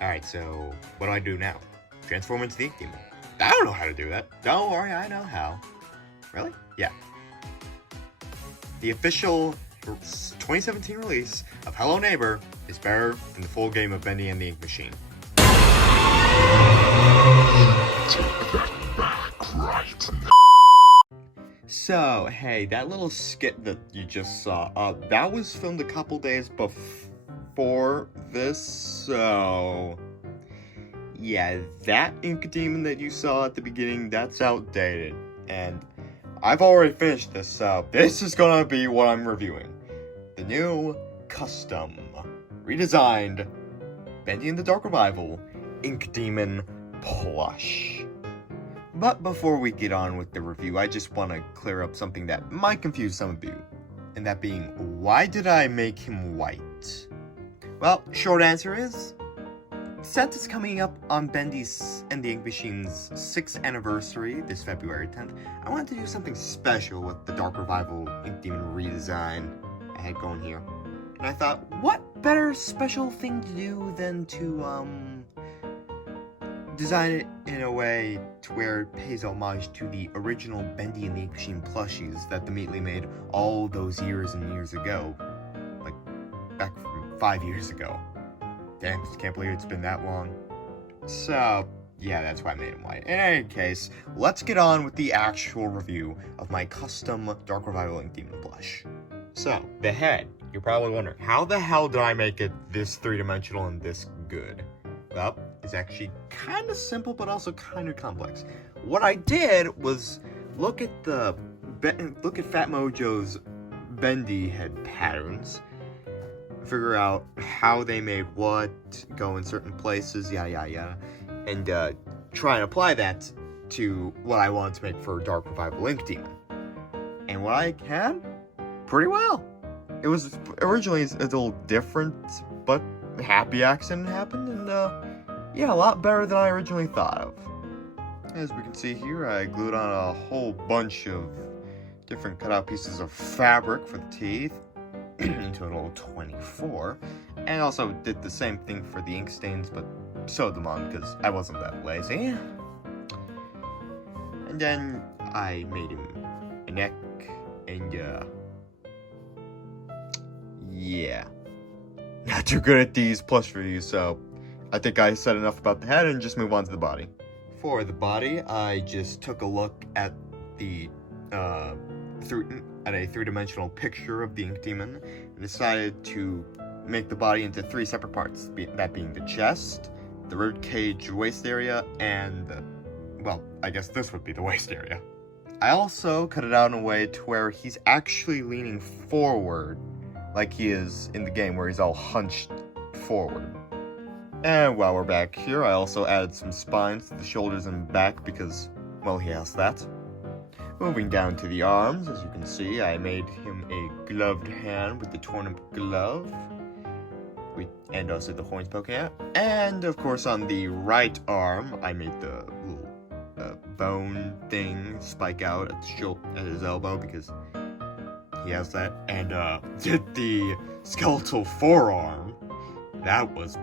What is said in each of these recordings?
Alright, so what do I do now? Transform into the Ink Demon. I don't know how to do that. Don't worry, I know how. Really? Yeah. The official 2017 release of Hello Neighbor is better than the full game of Bendy and the Ink Machine. Take that back right now. So, hey, that little skit that you just saw, that was filmed a couple days before this, so... Yeah, that Ink Demon that you saw at the beginning, that's outdated. And I've already finished this, so this is gonna be what I'm reviewing. The new, custom, redesigned, Bendy and the Dark Revival, Ink Demon Plush. But before we get on with the review, I just want to clear up something that might confuse some of you. And that being, why did I make him white? Well, short answer is, since it's coming up on Bendy's and the Ink Machine's 6th anniversary this February 10th, I wanted to do something special with the Dark Revival Ink Demon redesign I had going here. And I thought, what better special thing to do than to, design it in a way to where it pays homage to the original Bendy and the Ink Machine plushies that the Meatly made all those years and years ago. Like, back from 5 years ago. Damn, can't believe it's been that long. So, yeah, that's why I made him white. In any case, let's get on with the actual review of my custom Dark Revival Ink Demon plush. So, the head. You're probably wondering, how the hell did I make it this three-dimensional and this good? Well, it's actually kind of simple, but also kind of complex. What I did was look at Fat Mojo's Bendy head patterns, figure out how they made what, go in certain places, yada yada yada, and try and apply that to what I wanted to make for Dark Revival Ink Demon. And what I had, pretty well. It was originally a little different, but happy accident happened, and yeah, a lot better than I originally thought of. As we can see here, I glued on a whole bunch of different cutout pieces of fabric for the teeth, in total 24, and also did the same thing for the ink stains, but sewed them on because I wasn't that lazy. And then I made him a neck, and yeah. Not too good at these plush reviews, so I think I said enough about the head and just move on to the body. For the body, I just took a look at a three-dimensional picture of the Ink Demon and decided to make the body into 3 separate parts, that being the chest, the rib cage waist area, and well, I guess this would be the waist area. I also cut it out in a way to where he's actually leaning forward, like he is in the game where he's all hunched forward. And while we're back here, I also added some spines to the shoulders and back because, well, he has that. Moving down to the arms, as you can see, I made him a gloved hand with the torn-up glove. And also the horns poking out. And, of course, on the right arm, I made the little bone thing spike out at his elbow because he has that. And did the skeletal forearm. That was a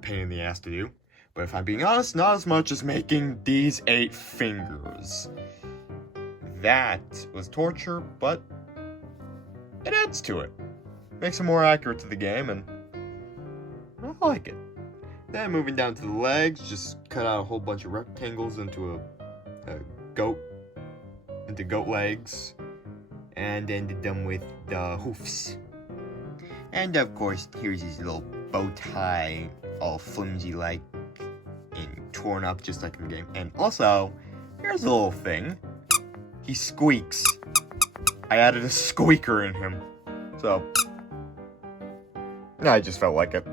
pain in the ass to do. But if I'm being honest, not as much as making these 8 fingers. That was torture, but it adds to it. Makes it more accurate to the game, and I like it. Then moving down to the legs, just cut out a whole bunch of rectangles into goat legs, and ended them with the hoofs. And of course, here's his little bow tie, all flimsy like, and torn up just like in the game. And also, here's a little thing. He squeaks. I added a squeaker in him. So, I just felt like it.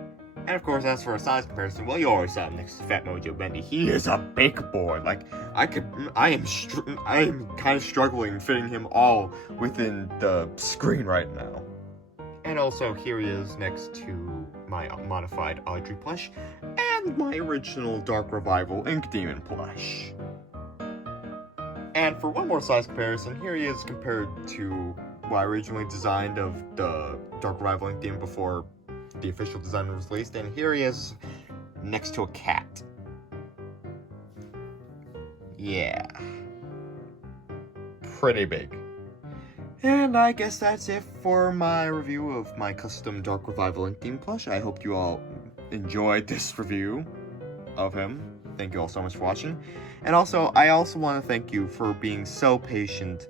And of course, as for a size comparison, well, you always saw him next to Fat Mojo Bendy. He is a big boy. Like, I am kind of struggling fitting him all within the screen right now. And also, here he is next to my modified Audrey plush and my original Dark Revival Ink Demon plush. And for one more size comparison, here he is compared to what I originally designed of the Dark Revival Ink Demon before the official design was released, and here he is next to a cat. Yeah. Pretty big. And I guess that's it for my review of my custom Dark Revival Ink Theme plush. I hope you all enjoyed this review of him. Thank you all so much for watching. And also, I also want to thank you for being so patient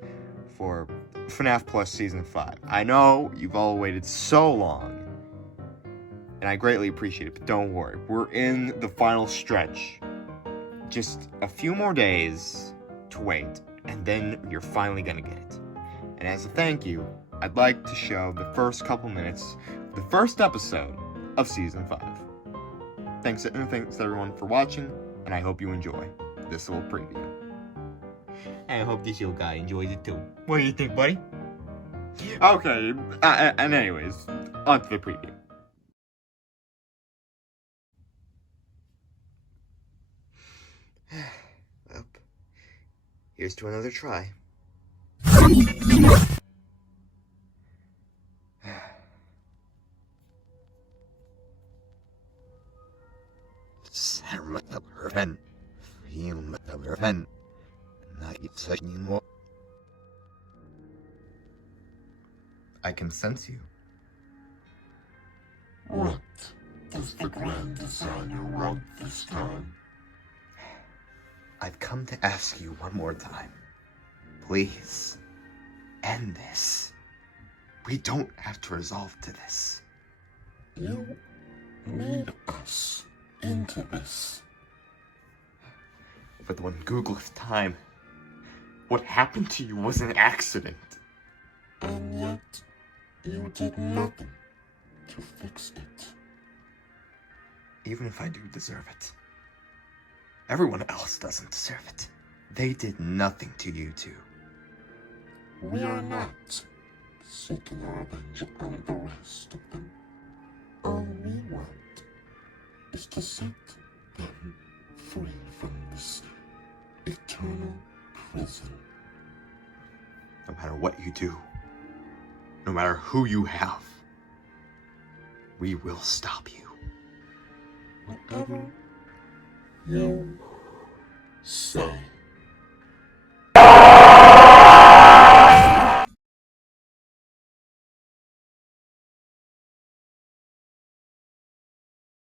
for FNAF Plush Season 5. I know you've all waited so long, and I greatly appreciate it, but don't worry. We're in the final stretch. Just a few more days to wait, and then you're finally gonna get it. And as a thank you, I'd like to show the first couple minutes of the first episode of Season 5. Thanks everyone for watching, and I hope you enjoy this little preview. I hope this little guy enjoys it too. What do you think, buddy? Okay, and anyways, on to the preview. Well, here's to another try. I can sense you. What does the Grand Designer want this time? I've come to ask you one more time. Please, end this. We don't have to resolve to this. You made us into this. For the one Googleth time, what happened to you was an accident. And yet, you did nothing to fix it. Even if I do deserve it, everyone else doesn't deserve it. They did nothing to you two. We are not seeking revenge on the rest of them. All we want is to set them free from this eternal prison. No matter what you do, no matter who you have, we will stop you. Whatever you say.